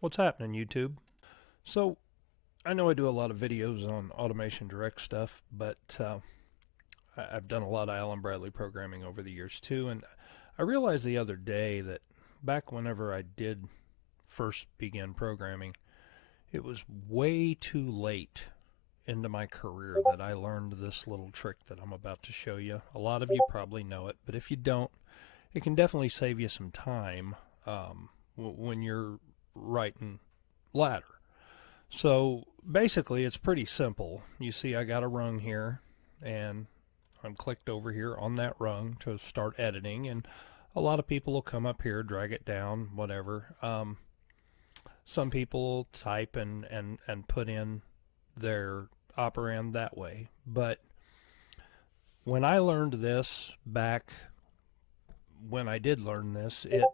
What's happening, YouTube? So, I know I do a lot of videos on Automation Direct stuff, but I've done a lot of Allen Bradley programming over the years too, and I realized the other day that back whenever I did first begin programming, it was way too late into my career that I learned this little trick that I'm about to show you. A lot of you probably know it, but if you don't, it can definitely save you some time when you're writing ladder. So basically, it's pretty simple. You see, I got a rung here, and I'm clicked over here on that rung to start editing, and a lot of people will come up here, drag it down, whatever. Some people type and put in their operand that way. But when I learned this back when I did learn this, it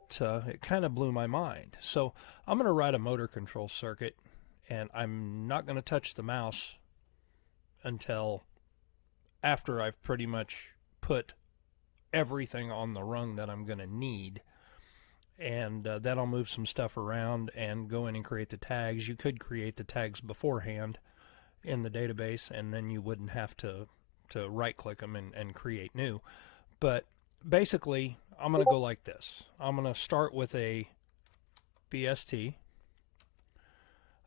kind of blew my mind. So I'm going to write a motor control circuit, and I'm not going to touch the mouse until after I've pretty much put everything on the rung that I'm going to need. And then I'll move some stuff around and go in and create the tags. You could create the tags beforehand in the database, and then you wouldn't have to right click them and create new. But basically, I'm going to go like this. I'm going to start with a BST.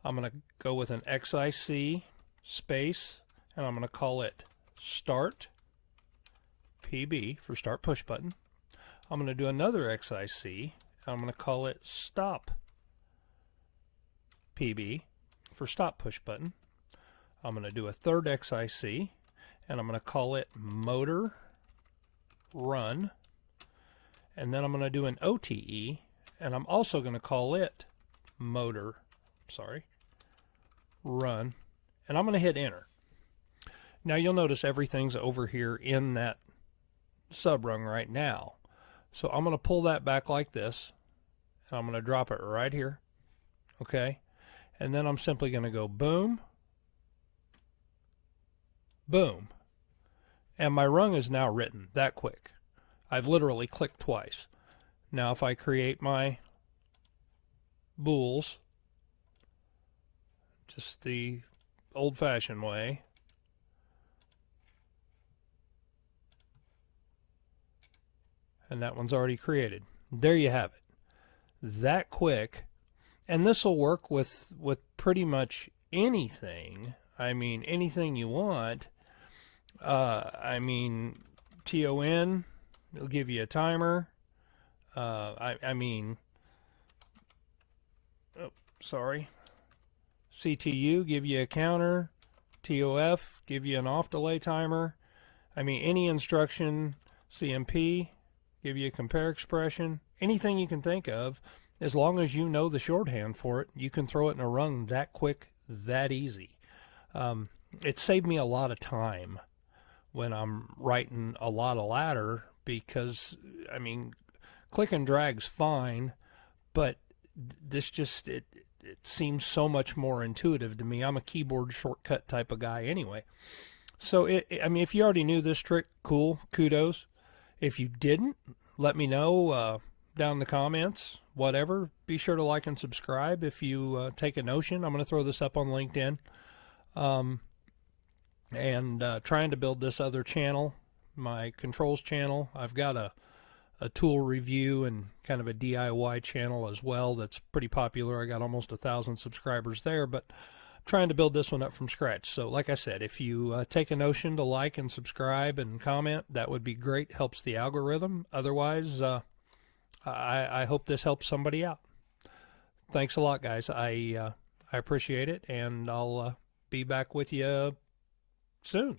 I'm going to go with an XIC space, and I'm going to call it start PB for start push button. I'm going to do another XIC, and I'm going to call it stop PB for stop push button. I'm going to do a third XIC, and I'm going to call it motor run. And then I'm going to do an OTE, and I'm also going to call it motor, run, and I'm going to hit enter. Now you'll notice everything's over here in that subrung right now. So I'm going to pull that back like this, and I'm going to drop it right here, okay? And then I'm simply going to go boom, boom, and my rung is now written that quick. I've literally clicked twice. Now if I create my bools, just the old-fashioned way, and that one's already created. There you have it. That quick. And this will work with pretty much anything. I mean, anything you want. I mean, TON, it'll give you a timer. I mean, CTU, give you a counter. TOF, give you an off delay timer. I mean, any instruction. CMP, give you a compare expression. Anything you can think of, as long as you know the shorthand for it, you can throw it in a rung that quick, that easy. It saved me a lot of time when I'm writing a lot of ladder because, I mean, click and drag's fine, but this just, it seems so much more intuitive to me. I'm a keyboard shortcut type of guy anyway. So, I mean, if you already knew this trick, cool, kudos. If you didn't, let me know down in the comments, whatever. Be sure to like and subscribe if you take a notion. I'm going to throw this up on LinkedIn. And trying to build this other channel, my controls channel. I've got a tool review and kind of a DIY channel as well that's pretty popular. I got almost 1,000 subscribers there, but trying to build this one up from scratch. So like I said, if you take a notion to like and subscribe and comment, that would be great. Helps the algorithm. Otherwise, I hope this helps somebody out. Thanks a lot, guys. I appreciate it, and I'll be back with you soon.